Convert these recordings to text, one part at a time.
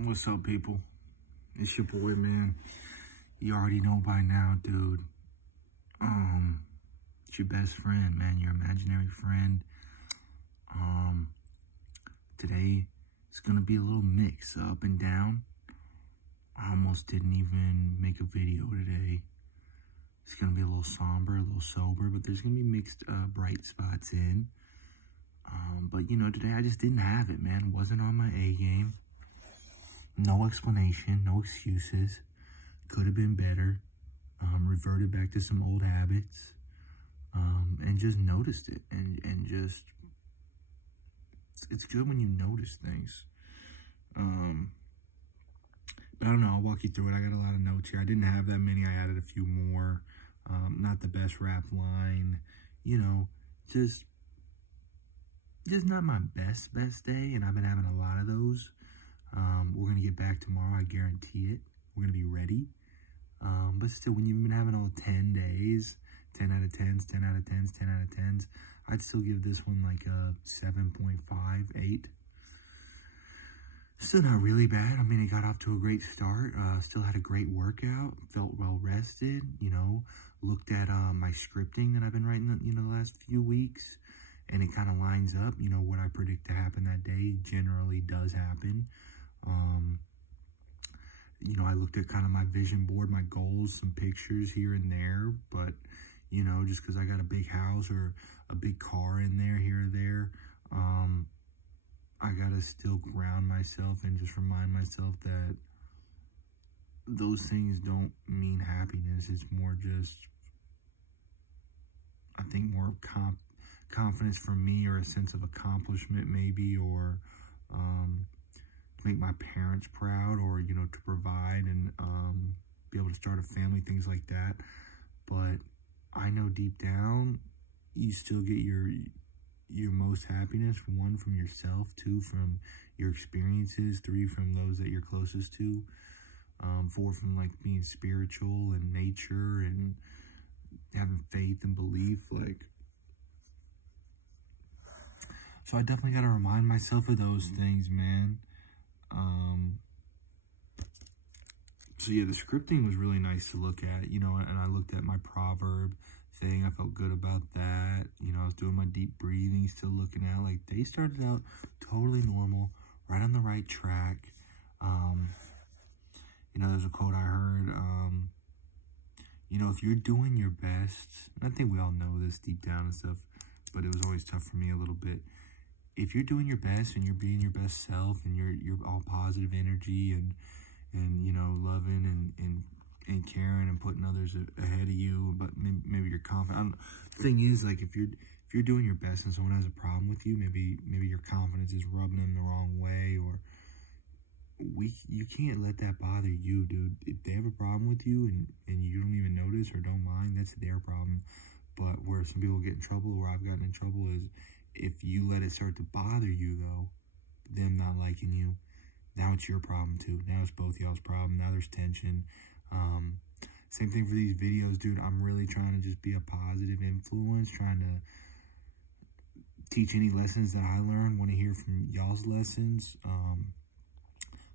What's up, people? It's your boy, man. You already know by now, dude. It's your best friend, man. Your imaginary friend. Today it's gonna be a little mix, up and down. I almost didn't even make a video today. It's gonna be a little somber, a little sober, but there's gonna be mixed, bright spots in. But you know, today I just didn't have it, man. Wasn't on my A game. No explanation, no excuses. Could have been better. Reverted back to some old habits. And just noticed it. And just, it's good when you notice things. But I don't know, I'll walk you through it. I got a lot of notes here. I didn't have that many. I added a few more. Not the best rap line. You know, just not my best day. And I've been having a lot of those. We're going to get back tomorrow, I guarantee it. We're going to be ready. But still, when you've been having all 10 days, 10 out of 10s, 10 out of 10s, 10 out of 10s, I'd still give this one like a 7.5, 8. Still not really bad. I mean, it got off to a great start. Still had a great workout. Felt well rested, you know. Looked at my scripting that I've been writing, the last few weeks. And it kind of lines up, what I predict to happen that day generally does happen. I looked at kind of my vision board, my goals, some pictures here and there, but, just because I got a big house or a big car in there, here or there, I got to still ground myself and just remind myself that those things don't mean happiness. It's more just, I think, more confidence for me, or a sense of accomplishment maybe, or make my parents proud, or to provide and be able to start a family, things like that. But I know deep down you still get your most happiness, 1, from yourself, 2, from your experiences, 3, from those that you're closest to, 4, from like being spiritual and nature and having faith and belief. So I definitely got to remind myself of those things, man. So yeah, the scripting was really nice to look at, and I looked at my proverb thing. I felt good about that. I was doing my deep breathing, still looking at, they started out totally normal, right on the right track. There's a quote I heard, if you're doing your best, and I think we all know this deep down and stuff, but it was always tough for me a little bit. If you're doing your best and you're being your best self and you're all positive energy and loving and caring and putting others ahead of you, but maybe you're confident. The thing is, if you're doing your best and someone has a problem with you, maybe your confidence is rubbing them the wrong way, or you can't let that bother you, dude. If they have a problem with you and you don't even notice or don't mind, that's their problem. But where some people get in trouble, or I've gotten in trouble, is if you let it start to bother you, though, them not liking you, now it's your problem too. Now it's both y'all's problem. Now there's tension. Same thing for these videos, dude. I'm really trying to just be a positive influence, trying to teach any lessons that I learned, want to hear from y'all's lessons. So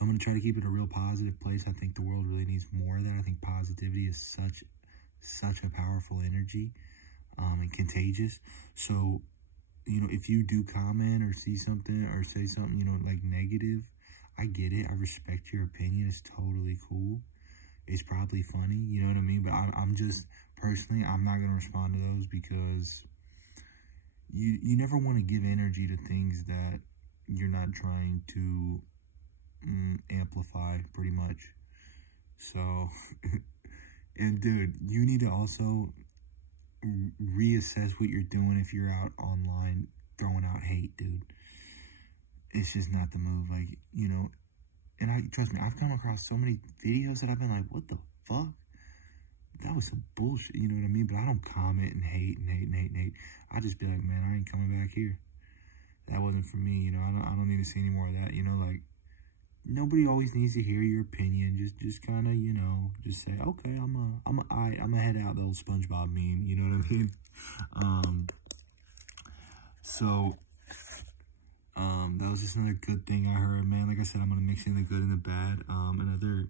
I'm going to try to keep it a real positive place. I think the world really needs more of that. I think positivity is such a powerful energy, and contagious. So, if you do comment or see something or say something, negative, I get it. I respect your opinion. It's totally cool. It's probably funny, you know what I mean? But I'm just, personally, I'm not going to respond to those, because you never want to give energy to things that you're not trying to amplify, pretty much. So, and dude, you need to also reassess what you're doing if you're out online throwing out hate, dude. It's just not the move, and trust me, I've come across so many videos that I've been like, what the fuck? That was some bullshit, you know what I mean? But I don't comment and hate and hate and hate and hate. I just be like, man, I ain't coming back here. That wasn't for me, I don't need to see any more of that, nobody always needs to hear your opinion. Just kind of, just say, okay, I'm a head out, the old SpongeBob meme, you know what I mean? So That was just another good thing I heard, man. Like I said, I'm going to mix in the good and the bad. Another,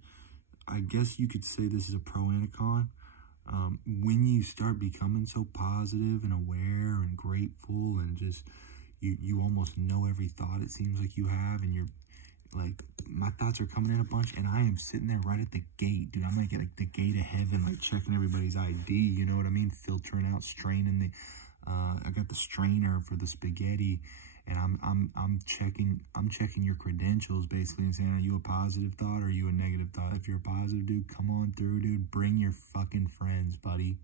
I guess you could say this is a pro and a con. When you start becoming so positive and aware and grateful and just, you almost know every thought it seems like you have, and you're like, my thoughts are coming in a bunch, and I am sitting there right at the gate, dude. I'm like at like the gate of heaven, like checking everybody's ID, you know what I mean? Filtering out, straining the, I got the strainer for the spaghetti, and I'm checking your credentials basically and saying, are you a positive thought or are you a negative thought? If you're a positive, dude, come on through, dude. Bring your fucking friends, buddy.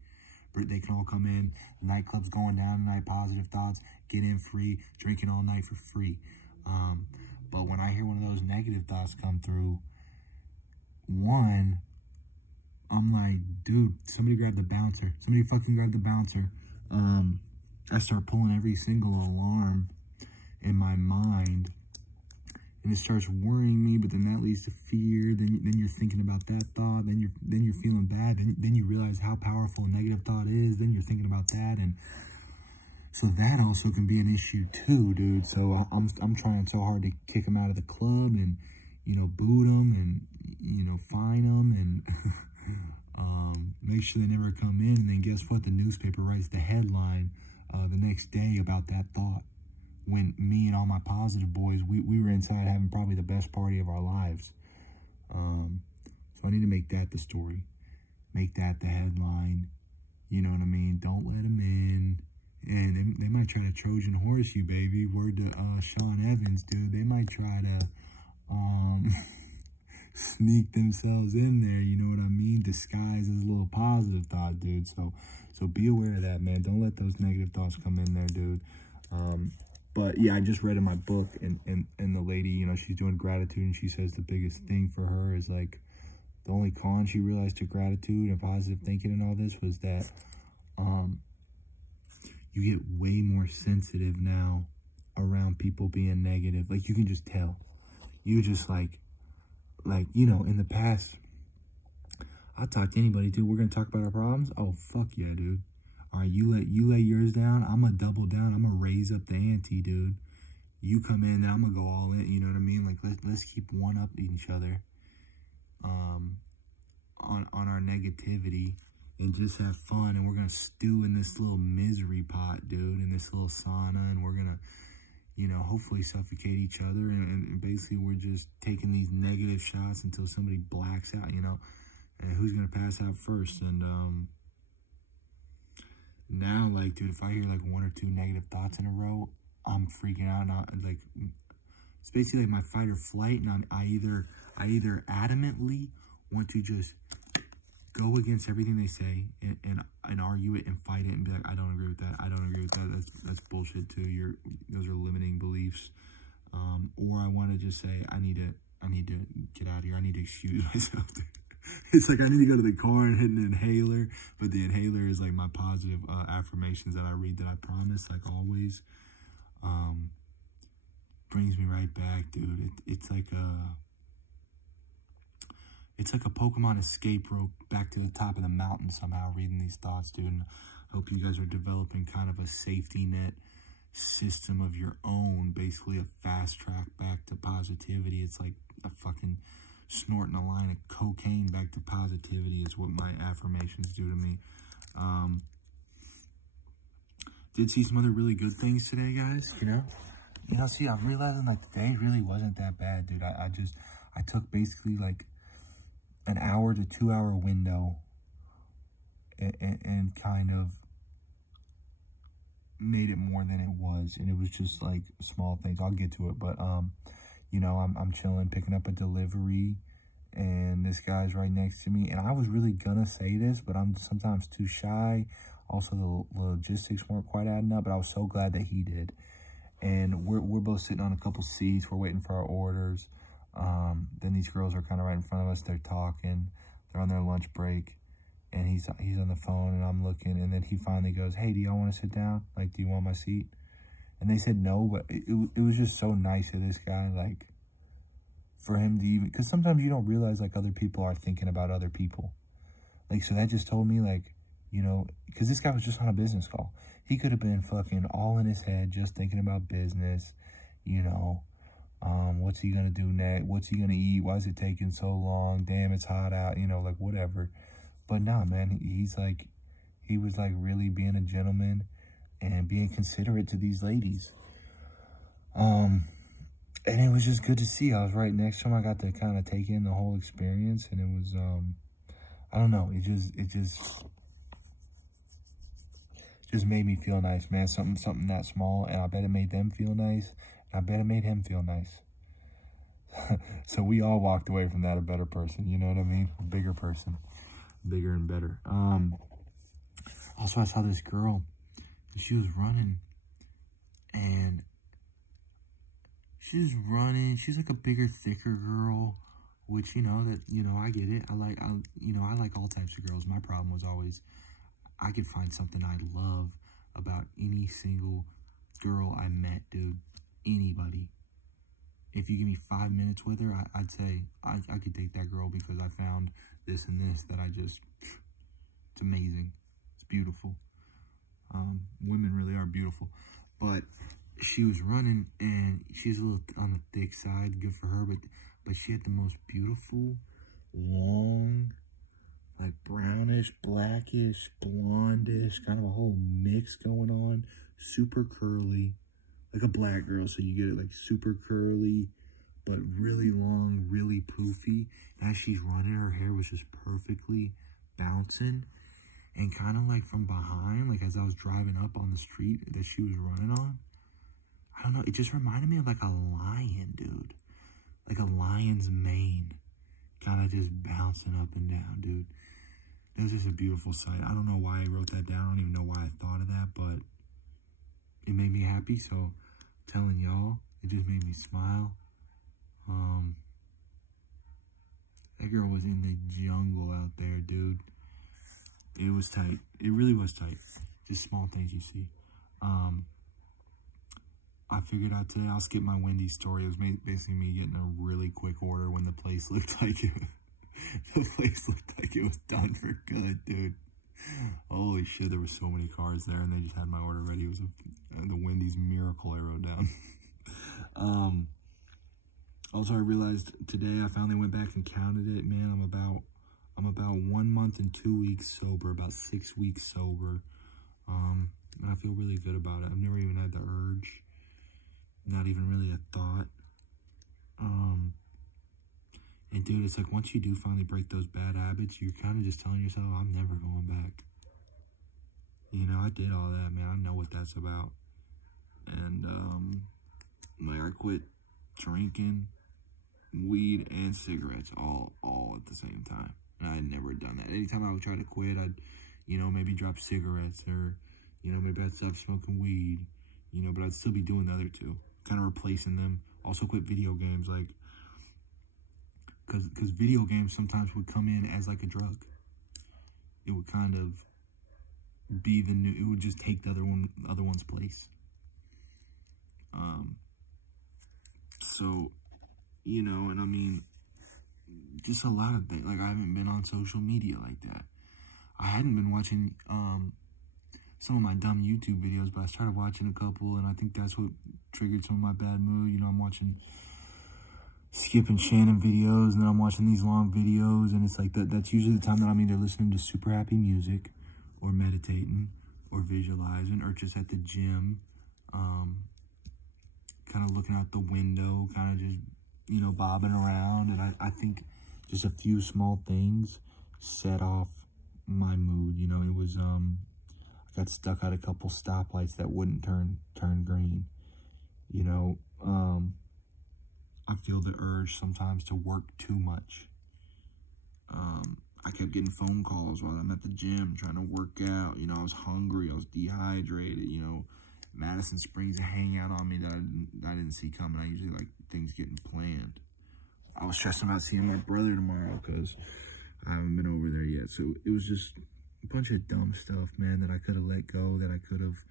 They can all come in. The nightclub's going down tonight. Positive thoughts. Get in free. Drinking all night for free. But when I hear one of those negative thoughts come through, one, I'm like, dude, somebody grab the bouncer. Somebody fucking grab the bouncer. I start pulling every single alarm in my mind, and it starts worrying me, but then that leads to fear. Then you're thinking about that thought. Then you're feeling bad. Then you realize how powerful a negative thought is. Then you're thinking about that, and so that also can be an issue too, dude. So I'm trying so hard to kick them out of the club and, you know, boot them and, you know, fine them and make sure they never come in. And then guess what? The newspaper writes the headline the next day about that thought. When me and all my positive boys, we were inside having probably the best party of our lives. So I need to make that the story. Make that the headline. You know what I mean? Don't let them in. And they might try to Trojan horse you, baby. Word to Sean Evans, dude. They might try to sneak themselves in there. You know what I mean? Disguise as a little positive thought, dude. So be aware of that, man. Don't let those negative thoughts come in there, dude. But yeah, I just read in my book, and the lady, you know, she's doing gratitude, and she says the biggest thing for her is like, the only con she realized to gratitude and positive thinking and all this was that you get way more sensitive now around people being negative. Like, you can just tell. You just like, you know, in the past, I'll talk to anybody, dude. We're going to talk about our problems. Oh, fuck yeah, dude. All right, you lay yours down. I'm going to double down. I'm going to raise up the ante, dude. You come in, then I'm going to go all in. You know what I mean? Like, let's keep one up each other on our negativity and just have fun. And we're going to stew in this little misery pot, dude, in this little sauna. And we're going to, you know, hopefully suffocate each other. And basically, we're just taking these negative shots until somebody blacks out, you know. And who's going to pass out first? And, now, like, dude, if I hear, like, one or two negative thoughts in a row, I'm freaking out. And like, it's basically like my fight or flight. And I either adamantly want to just go against everything they say and argue it and fight it and be like, I don't agree with that. I don't agree with that. That's bullshit too. Those are limiting beliefs. Or I want to just say, I need to get out of here. I need to excuse myself. It's like I need to go to the car and hit an inhaler, but the inhaler is like my positive affirmations that I read that I promise, like always. Brings me right back, dude. It's like a Pokemon escape rope back to the top of the mountain somehow, reading these thoughts, dude. And I hope you guys are developing kind of a safety net system of your own, basically a fast track back to positivity. It's like a fucking snorting a line of cocaine back to positivity is what my affirmations do to me. Did see some other really good things today, guys, you know, see, I'm realizing, like, the day really wasn't that bad, dude. I took basically, like, an hour to 2 hour window and kind of made it more than it was, and it was just, like, small things. I'll get to it, but, you know, I'm chilling, picking up a delivery, and this guy's right next to me. And I was really gonna say this, but I'm sometimes too shy. Also, the logistics weren't quite adding up, but I was so glad that he did. And we're both sitting on a couple seats. We're waiting for our orders. Then these girls are kind of right in front of us. They're talking. They're on their lunch break. And he's on the phone, and I'm looking. And then he finally goes, hey, do y'all want to sit down? Like, do you want my seat? And they said no, but it was just so nice of this guy, like, for him to even, because sometimes you don't realize, like, other people are thinking about other people. Like, so that just told me, like, you know, because this guy was just on a business call. He could have been fucking all in his head, just thinking about business. you know, what's he gonna do next? What's he gonna eat? Why is it taking so long? Damn, it's hot out, you know, like whatever. But nah, man, he was like really being a gentleman and being considerate to these ladies. And it was just good to see. I was right next to him. I got to kind of take in the whole experience, and it was, I don't know, it just made me feel nice, man. Something that small, and I bet it made them feel nice. And I bet it made him feel nice. So we all walked away from that a better person, you know what I mean? A bigger person, bigger and better. Also, I saw this girl, she was running, and she's running. She's like a bigger, thicker girl, which, you know, I get it. I like all types of girls. My problem was always, I could find something I love about any single girl I met, dude. Anybody. If you give me 5 minutes with her, I'd say I could date that girl because I found this and this that it's amazing. It's beautiful. Women really are beautiful. But she was running, and she's a little on the thick side. Good for her, but she had the most beautiful, long, like brownish, blackish, blondish, kind of a whole mix going on. Super curly, like a black girl, so you get it like super curly, but really long, really poofy. As she's running, her hair was just perfectly bouncing. And kind of like from behind, like as I was driving up on the street that she was running on, I don't know, it just reminded me of like a lion, dude. Like a lion's mane. Kind of just bouncing up and down, dude. It was just a beautiful sight. I don't know why I wrote that down. I don't even know why I thought of that, but it made me happy. So, telling y'all, it just made me smile. That girl was in the jungle out there, dude. It was tight. It really was tight. Just small things you see. I figured out today I'll skip my Wendy's story. It was basically me getting a really quick order when the place looked like it. The place looked like it was done for good, dude. Holy shit, there were so many cars there, and they just had my order ready. It was the Wendy's miracle I wrote down. Also, I realized today I finally went back and counted it. Man, I'm about 1 month and 2 weeks sober, about 6 weeks sober. And I feel really good about it. I've never even had the urge. Not even really a thought. And dude, it's like once you do finally break those bad habits, you're kind of just telling yourself, I'm never going back. You know, I did all that, man. I know what that's about. And, like I quit drinking, weed, and cigarettes all at the same time. And I had never done that. Anytime I would try to quit, I'd, you know, maybe drop cigarettes or, you know, maybe I'd stop smoking weed, you know, but I'd still be doing the other two, kind of replacing them. Also quit video games, like, because video games sometimes would come in as like a drug. It would kind of be the new, it would just take the other one's place. So, you know, and I mean, just a lot of things. Like, I haven't been on social media like that. I hadn't been watching some of my dumb YouTube videos, but I started watching a couple, and I think that's what triggered some of my bad mood. You know, I'm watching Skip and Shannon videos, and then I'm watching these long videos, and it's like that's usually the time that I'm either listening to super happy music, or meditating, or visualizing, or just at the gym, kind of looking out the window, kind of just, you know, bobbing around. And I think just a few small things set off my mood. You know, it was, I got stuck at a couple stoplights that wouldn't turn green. You know, I feel the urge sometimes to work too much. I kept getting phone calls while I'm at the gym trying to work out. You know, I was hungry, I was dehydrated, you know. Madison Springs a hangout on me that I didn't see coming. I usually like things getting planned. I was stressing about seeing my brother tomorrow because I haven't been over there yet. So it was just a bunch of dumb stuff, man, that I could have let go, that I could have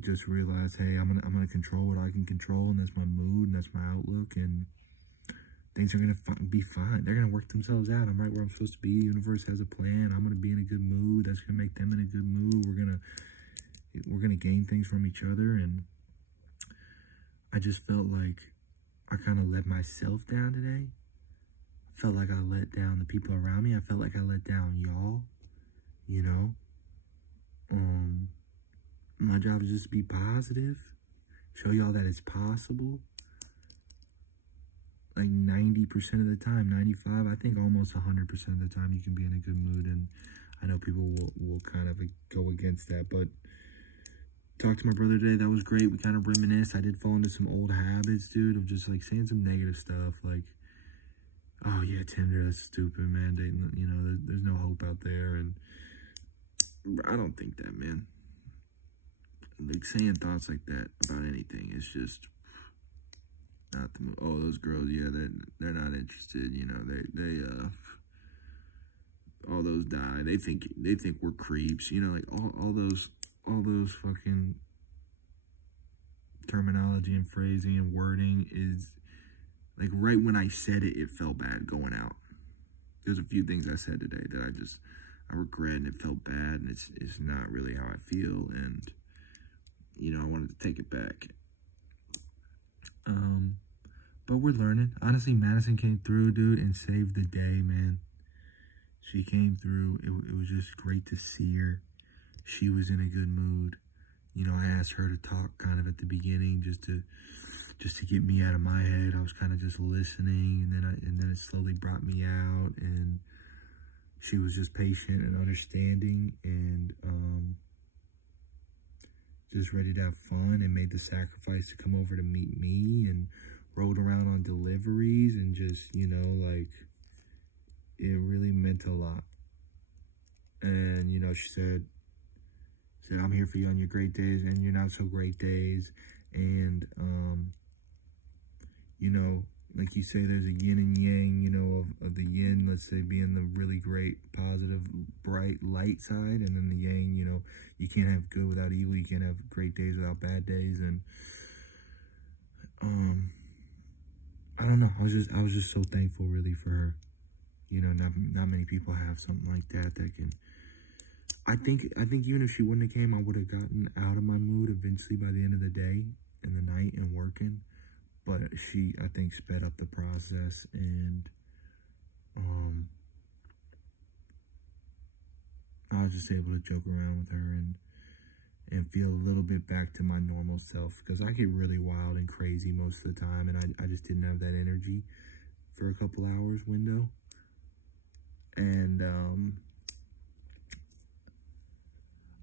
just realized, hey, I'm gonna control what I can control, and that's my mood, and that's my outlook, and things are gonna be fine. They're gonna work themselves out. I'm right where I'm supposed to be. The universe has a plan. I'm gonna be in a good mood. That's gonna make them in a good mood. We're gonna gain things from each other, and I just felt like I kind of let myself down today. I felt like I let down the people around me. I felt like I let down y'all, you know. My job is just to be positive, show y'all that it's possible. Like 90% of the time, 95, I think almost 100% of the time you can be in a good mood. And I know people will kind of go against that, but talked to my brother today. That was great. We kind of reminisced. I did fall into some old habits, dude, of just like saying some negative stuff. Like, oh yeah, Tinder, that's stupid, man. Dating, you know, there's no hope out there. And I don't think that, man. Like saying thoughts like that about anything is just not the move. Oh, those girls, yeah, they're not interested. You know, they all those die. They think we're creeps. You know, like all those fucking terminology and phrasing and wording is like right when I said it, it felt bad going out. There's a few things I said today that I regret, and it felt bad, and it's not really how I feel, and you know, I wanted to take it back. But we're learning. Honestly, Madison came through, dude, and saved the day, man. She came through. It was just great to see her. She was in a good mood. You know, I asked her to talk kind of at the beginning just to get me out of my head. I was kind of just listening, and then it slowly brought me out, and she was just patient and understanding, and just ready to have fun, and made the sacrifice to come over to meet me, and rode around on deliveries, and just, you know, like, it really meant a lot. And, you know, she said, I'm here for you on your great days and your not so great days. And, you know, like you say, there's a yin and yang, you know, of the yin, let's say, being the really great, positive, bright, light side. And then the yang, you know, you can't have good without evil. You can't have great days without bad days. And, I don't know. I was just so thankful, really, for her. You know, not many people have something like that can. I think even if she wouldn't have came, I would have gotten out of my mood eventually by the end of the day and the night and working. But she, I think, sped up the process, and I was just able to joke around with her and feel a little bit back to my normal self, because I get really wild and crazy most of the time, and I just didn't have that energy for a couple hours window. And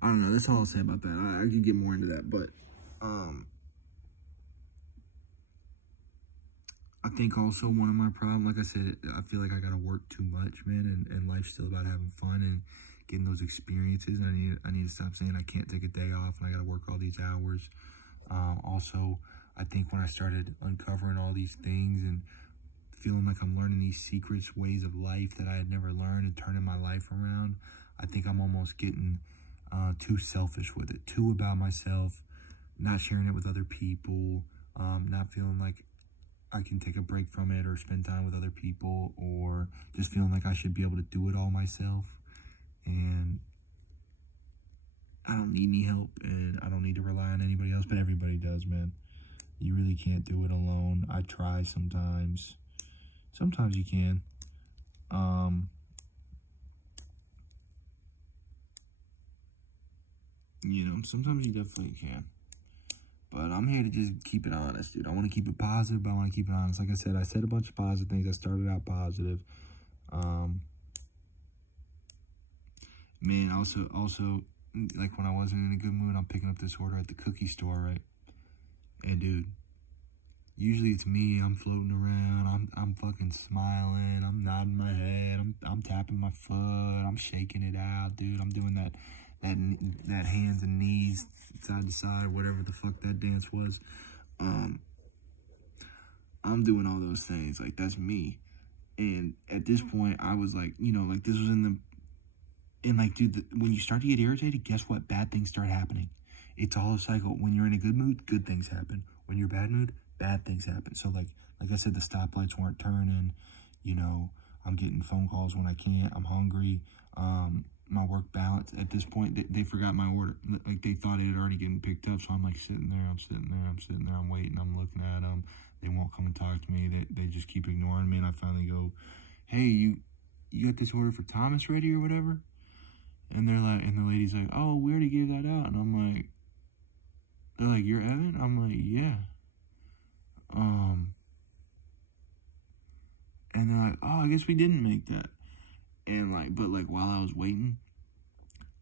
I don't know, that's all I'll say about that. I could get more into that, but I think also one of my problems, like I said, I feel like I gotta work too much, man, and life's still about having fun and getting those experiences. And I need to stop saying I can't take a day off and I gotta work all these hours. Also, I think when I started uncovering all these things and feeling like I'm learning these secrets, ways of life that I had never learned, and turning my life around, I think I'm almost getting too selfish with it, too about myself, not sharing it with other people, not feeling like I can take a break from it or spend time with other people, or just feeling like I should be able to do it all myself. And I don't need any help, and I don't need to rely on anybody else, but everybody does, man. You really can't do it alone. I try sometimes. Sometimes you can. You know, sometimes you definitely can. But I'm here to just keep it honest, dude. I want to keep it positive, but I want to keep it honest. Like I said a bunch of positive things. I started out positive. Man, also, like when I wasn't in a good mood, I'm picking up this order at the cookie store, right? And dude, usually it's me. I'm floating around. I'm fucking smiling. I'm nodding my head. I'm tapping my foot. I'm shaking it out, dude. I'm doing that hands and knees side to side, whatever the fuck that dance was. I'm doing all those things. Like, that's me. And at this point, I was like, you know, like this was like, dude, when you start to get irritated, guess what? Bad things start happening. It's all a cycle. When you're in a good mood, good things happen. When you're bad mood, bad things happen. So like I said, the stoplights weren't turning. You know, I'm getting phone calls when I can't. I'm hungry. my work balance at this point. They forgot my order. Like, they thought it had already getting picked up, so I'm like sitting there, I'm waiting, I'm looking at them. They won't come and talk to me. They just keep ignoring me, and I finally go, hey, you got this order for Thomas ready or whatever? And they're like, and the lady's like, oh, we already gave that out. And I'm like, they're like, you're Evan? I'm like, yeah. And they're like, oh, I guess we didn't make that. And like, but like while I was waiting,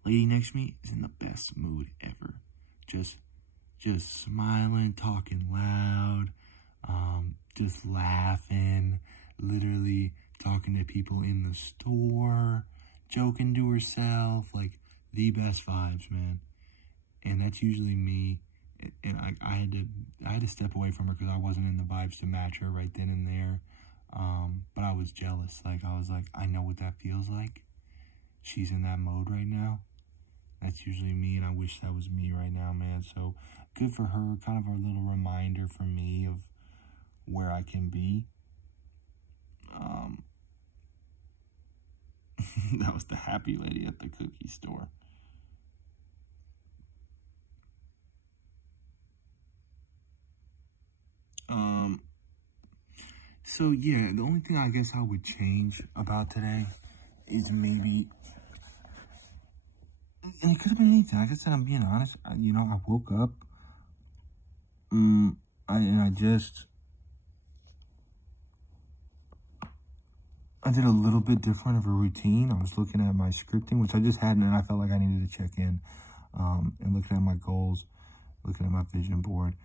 lady next to me is in the best mood ever. Just smiling, talking loud, just laughing, literally talking to people in the store, joking to herself, like the best vibes, man. And that's usually me. And I had to step away from her because I wasn't in the vibes to match her right then and there. But I was jealous. Like, I was like, I know what that feels like. She's in that mode right now. That's usually me, and I wish that was me right now, man. So good for her. Kind of a little reminder for me of where I can be. That was the happy lady at the cookie store. So yeah, the only thing I guess I would change about today is maybe, and it could have been anything. Like I said, I'm being honest. I woke up, I did a little bit different of a routine. I was looking at my scripting, which I just hadn't, and I felt like I needed to check in, and looking at my goals, looking at my vision board.